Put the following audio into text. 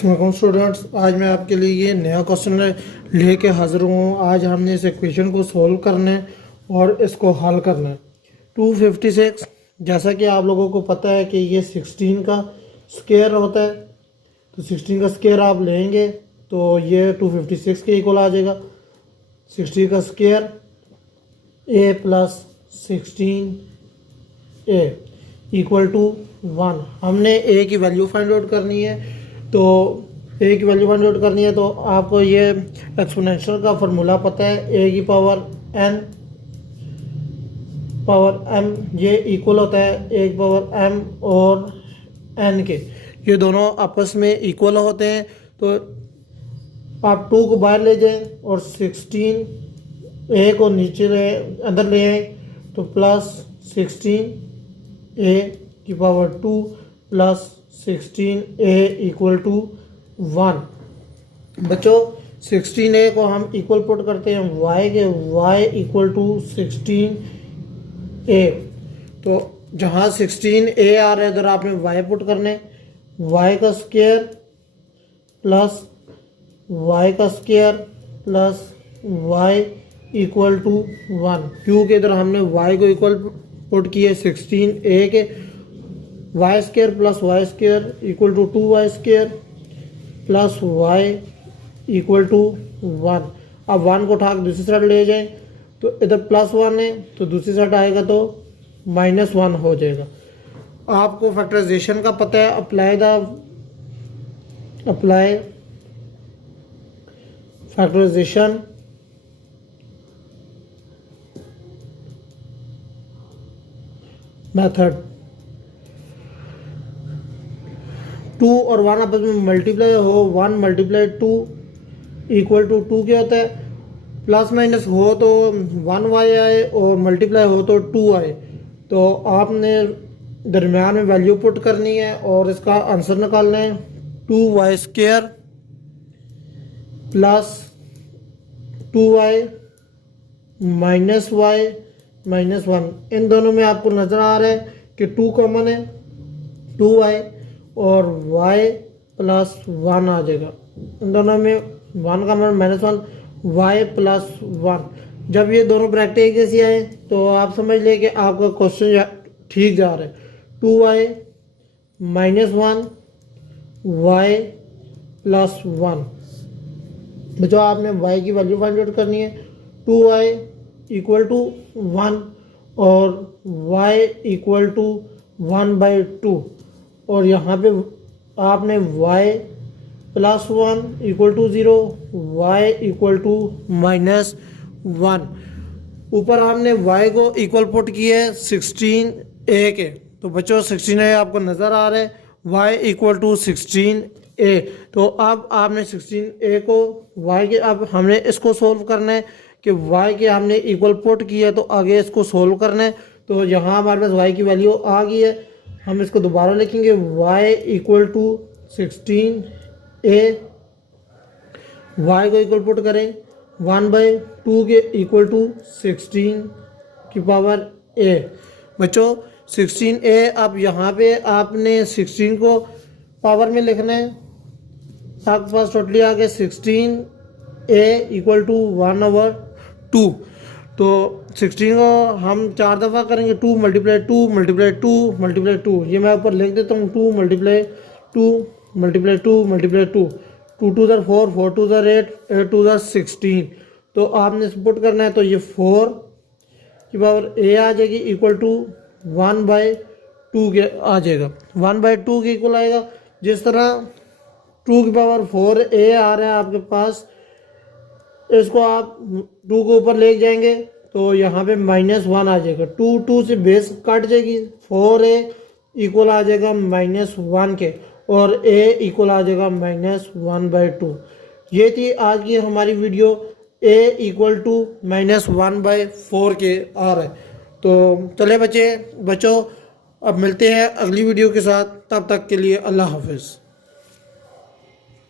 अस्सलाम स्टूडेंट्स, आज मैं आपके लिए ये नया क्वेश्चन लेके हाजिर हूँ। आज हमने इस इक्वेशन को सोल्व करना है और इसको हल करना है। 256, जैसा कि आप लोगों को पता है कि ये 16 का स्क्वायर होता है, तो 16 का स्क्वायर आप लेंगे तो ये 256 के इक्वल आ जाएगा। 60 का square a plus 16a equal to 1। हमने a की वैल्यू फाइंड आउट करनी है, तो a की वैल्यू फाइंड आउट करनी है तो आपको ये एक्सपोनेंशियल का फार्मूला पता है। a की पावर m ये इक्वल होता है a की पावर m और n के, ये दोनों आपस में इक्वल होते हैं। तो आप 2 को बाहर ले जाएं और 16a को नीचे अंदर ले आए, तो प्लस 16a की power 2 plus 16a equal to 1। बच्चों 16a को हम इक्वल पुट करते हैं y के, y इक्वल टू 16a। तो जहाँ 16a आ रहा है इधर आपने y पुट करने, y का स्क्वायर प्लस y का square plus y equal to 1, क्योंकि इधर हमने y को इक्वल पुट किए 16a के। Y square plus y square equal to 2y square plus y equal to 1। अब 1 को उठा के दूसरी साइड ले जाएं तो इधर प्लस 1 है, तो दूसरी साइड आएगा तो -1 हो जाएगा। आपको फैक्टराइजेशन का पता है, अप्लाई फैक्टराइजेशन मेथड। 2 और 1 आपस में मल्टीप्लाई हो, 1 मल्टीप्लाई 2 इक्वल टू 2 क्या होता है, प्लस माइनस हो तो 1y आए और मल्टीप्लाई हो तो 2 आए। तो आपने दरमियान में वैल्यू पुट करनी है और इसका आंसर निकालना है। 2y square plus 2y minus y minus 1, इन दोनों में आपको नज़र आ रहा है कि 2 कॉमन है, 2y और y प्लस 1 आ जाएगा। इन दोनों में 1 का -1, y प्लस 1। जब ये दोनों ब्रैकेट एक जैसी आए तो आप समझ लें कि आपका क्वेश्चन ठीक जा रहा है। 2y minus 1 y plus 1। बच्चों आपने y की वैल्यू फाइंड आउट करनी है। 2y इक्वल टू 1 और y इक्वल टू 1/2, और यहाँ पे आपने y plus 1 equal to 0, y equal to -1। ऊपर आपने y को इक्वल पुट किया है 16a के, तो बच्चों 16a आपको नज़र आ रहा है, y इक्वल टू 16a। तो अब आपने 16a को y के, अब हमने इसको सोल्व करना है कि y के हमने इक्वल पुट किया, तो आगे इसको सोल्व करना है। तो यहाँ हमारे पास y की वैल्यू आ गई है, हम इसको दोबारा लिखेंगे। y equal to 16a, y को इक्वल पुट करें 1/2 के इक्वल टू 16 की पावर a। बच्चों 16a, अब यहाँ पे आपने 16 को पावर में लिखना है। आपके पास टोटली आ गया 16a इक्वल टू 1/2। तो 16 को हम 4 दफ़ा करेंगे, 2 मल्टीप्लाई 2 मल्टीप्लाई 2 मल्टीप्लाई 2। ये मैं ऊपर लिख देता हूँ, 2 मल्टीप्लाई 2 मल्टीप्लाई 2 मल्टीप्लाई 2, 2 2 4, 4 2 8, 8 2 16। तो आपने पुट करना है, तो ये 4 की पावर a आ जाएगी इक्वल टू 1/2 के आ जाएगा, 1/2 के इक्वल आएगा। जिस तरह 2 की पावर 4a आ रहा है आपके पास, इसको आप 2 को ऊपर ले जाएंगे तो यहाँ पे -1 आ जाएगा। 2 से बेस कट जाएगी, 4a इक्वल आ जाएगा -1 के, और a इक्वल आ जाएगा -1/2। ये थी आज की हमारी वीडियो। a इक्वल टू -1/4 के आ रहा है। तो चले बच्चों अब मिलते हैं अगली वीडियो के साथ, तब तक के लिए अल्लाह हाफिज़।